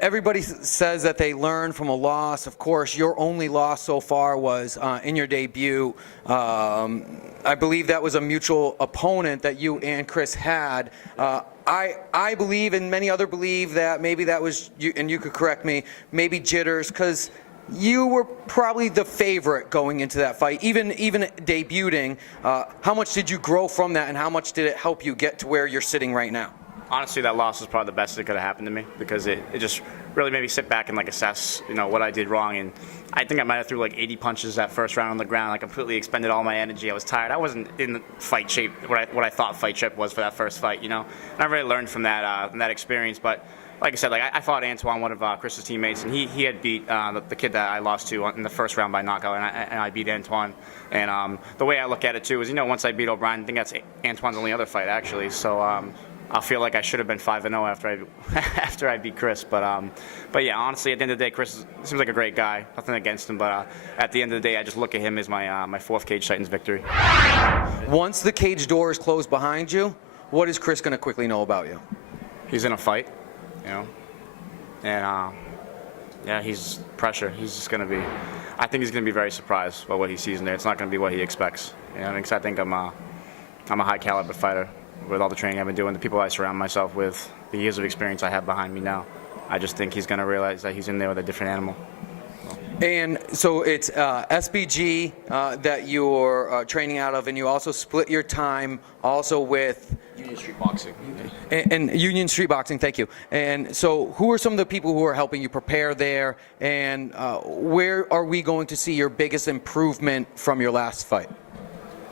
Everybody says that they learn from a loss. Of course, your only loss so far was in your debut. I believe that was a mutual opponent that you and Chris had. I believe, and many others believe, that maybe that was, and you could correct me, maybe jitters, because you were probably the favorite going into that fight, even debuting. How much did you grow from that, and how much did it help you get to where you're sitting right now? Honestly, that loss was probably the best that could have happened to me, because it just really made me sit back and assess, what I did wrong. And I think I might have threw 80 punches that first round on the ground. I completely expended all my energy. I was tired. I wasn't in the fight shape, what I thought fight shape was for that first fight, And I really learned from that experience. But like I said, I fought Antoine, one of Chris's teammates, and he had beat the kid that I lost to in the first round by knockout, and I beat Antoine. And the way I look at it too is, once I beat O'Brien, I think that's Antoine's only other fight actually. So I feel like I should have been 5-0 after I beat Chris. But yeah, honestly, at the end of the day, Chris seems like a great guy. Nothing against him, but at the end of the day, I just look at him as my fourth Cage Titans victory. Once the cage door is closed behind you, what is Chris going to quickly know about you? He's in a fight, and yeah, he's pressure. He's just going to be. I think he's going to be very surprised by what he sees in there. It's not going to be what he expects. Because I think I'm a high caliber fighter. With all the training I've been doing, the people I surround myself with, the years of experience I have behind me now, I just think he's going to realize that he's in there with a different animal. And so it's SBG that you're training out of, and you also split your time also with Union Street Boxing. And Union Street Boxing, thank you. And so who are some of the people who are helping you prepare there, and where are we going to see your biggest improvement from your last fight?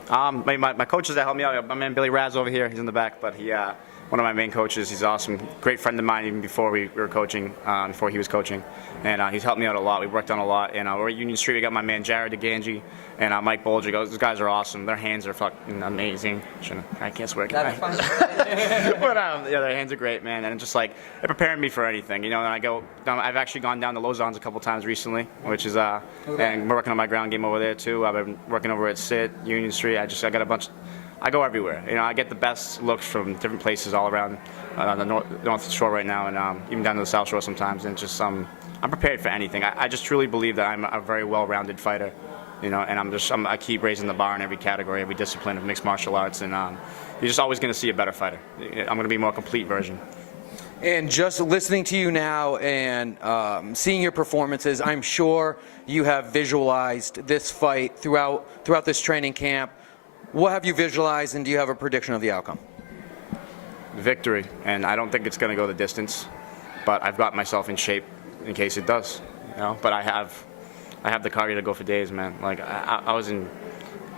My coaches that helped me out, my man Billy Raz over here, he's in the back, but he, one of my main coaches, he's awesome, great friend of mine even before we were coaching, before he was coaching, and he's helped me out a lot. We've worked on a lot, and we're at Union Street. We got my man Jared DeGangi and Mike Bolger. Those guys are awesome. Their hands are fucking amazing. I can't swear. But yeah, their hands are great, man, and just they're preparing me for anything, And I've actually gone down to Lausanne's a couple times recently, which is and we're working on my ground game over there too. I've been working over at SIT, Union Street. I got a bunch. I go everywhere. I get the best looks from different places all around the North Shore right now, and even down to the South Shore sometimes. And just I'm prepared for anything. I just truly believe that I'm a very well-rounded fighter, and I keep raising the bar in every category, every discipline of mixed martial arts, and you're just always going to see a better fighter. I'm going to be a more complete version. And just listening to you now and seeing your performances, I'm sure you have visualized this fight throughout this training camp. What have you visualized, and do you have a prediction of the outcome? Victory, and I don't think it's going to go the distance, but I've got myself in shape in case it does. But I have the cardio to go for days, man. I was in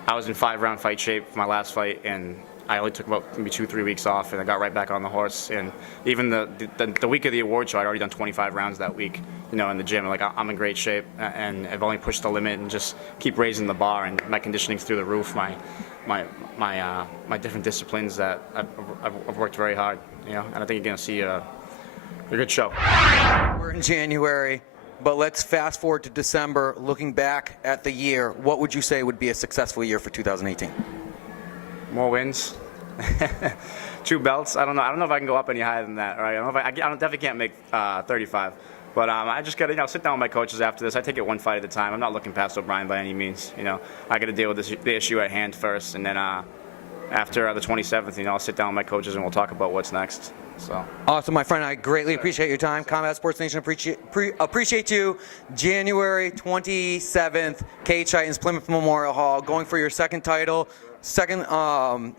5-round fight shape for my last fight, and I only took about maybe 2-3 weeks off, and I got right back on the horse. And even the week of the award show, I'd already done 25 rounds that week, in the gym. I'm in great shape, and I've only pushed the limit and just keep raising the bar. And my conditioning's through the roof. My different disciplines that I've worked very hard, and I think you're going to see a good show. We're in January, but let's fast forward to December. Looking back at the year, what would you say would be a successful year for 2018? More wins, 2 belts. I don't know if I can go up any higher than that. Right? I definitely can't make 35. But I just got to sit down with my coaches after this. I take it one fight at a time. I'm not looking past O'Brien by any means. I got to deal with the issue at hand first, and then after the 27th, I'll sit down with my coaches and we'll talk about what's next. So awesome, my friend. I greatly appreciate your time. Combat Sports Nation appreciate you. January 27th, Cage Titans, Plymouth Memorial Hall, going for your second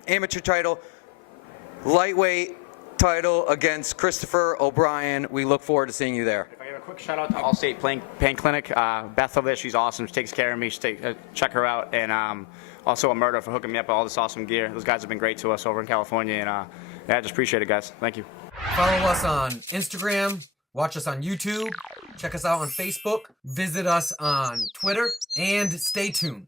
amateur title, lightweight title against Christopher O'Brien. We look forward to seeing you there. If I give a quick shout out to Allstate Pain Clinic, Beth over there, she's awesome. She takes care of me. Check her out, and also a Murder for hooking me up with all this awesome gear. Those guys have been great to us over in California, and yeah, I just appreciate it, guys. Thank you. Follow us on Instagram, watch us on YouTube, check us out on Facebook, visit us on Twitter, and stay tuned.